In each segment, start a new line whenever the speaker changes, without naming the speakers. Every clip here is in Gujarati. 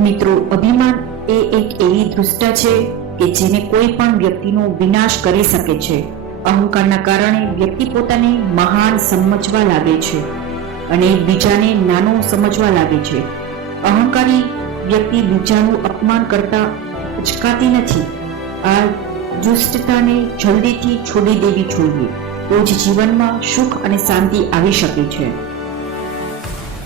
મિત્રો, અભિમાન એ એક એવી દૃષ્ટા છે કે જેને કોઈ પણ વ્યક્તિનો વિનાશ કરી શકે છે. અહંકારના કારણે વ્યક્તિ પોતાને મહાન સમજવા લાગે છે અને બીજાને નાનો સમજવા લાગે છે. અહંકારી વ્યક્તિ બીજાનું અપમાન કરતા અચકાતી નથી. આ દુષ્ટતાને જલ્દીથી છોડી દેવી જોઈએ. તો જ જીવનમાં સુખ અને શાંતિ આવી શકે છે.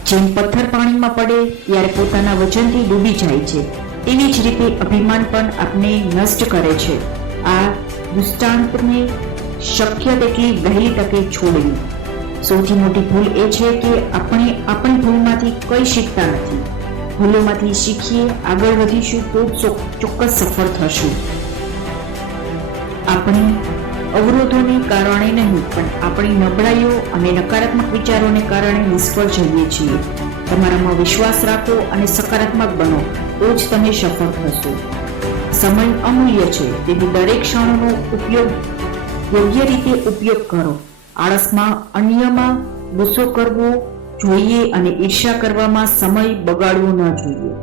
જેમ પથ્થર પાણીમાં પડે ત્યારે પોતાના વજનથી ડૂબી જાય છે. તેવી જ રીતે અભિમાન પણ આપને નષ્ટ કરે છે. આ દૃષ્ટાંતને શક્ય તેટલી વહેલી તકે છોડવી. સૌથી મોટી ભૂલ એ છે કે આપણે આપણી ભૂલમાંથી કંઈ શીખતા નથી. ભૂલોમાંથી શીખીએ, આગળ વધીશું તો ચોક્કસ સફળ થશું. આપણે અવરોધોને કારણે નહીં, પણ આપણી નબળાઈઓ અને નકારાત્મક વિચારોને કારણે નિષ્ફળ જઈએ છીએ. તમારામાં વિશ્વાસ રાખો અને સકારાત્મક બનો, તો જ તમે સફળ થશો. સમય અમૂલ્ય છે, તેથી દરેક ક્ષણનો ઉપયોગ યોગ્ય રીતે ઉપયોગ કરો. આળસમાં અન્યમાં ગુસ્સો કરવો જોઈએ અને ઈર્ષ્યા કરવામાં સમય બગાડવો ન જોઈએ.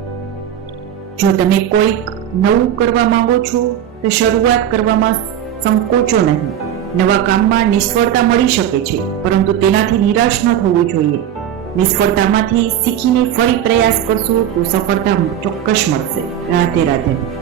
જો તમે કોઈક નવું કરવા માંગો છો, તો શરૂઆત કરવામાં સંકોચો નહીં. નવા કામમાં નિષ્ફળતા મળી શકે છે, પરંતુ તેનાથી નિરાશ ન થવું જોઈએ. નિષ્ફળતામાંથી શીખીને ફરી પ્રયાસ કરશો તો સફળતા ચોક્કસ મળશે. રાધે રાધે.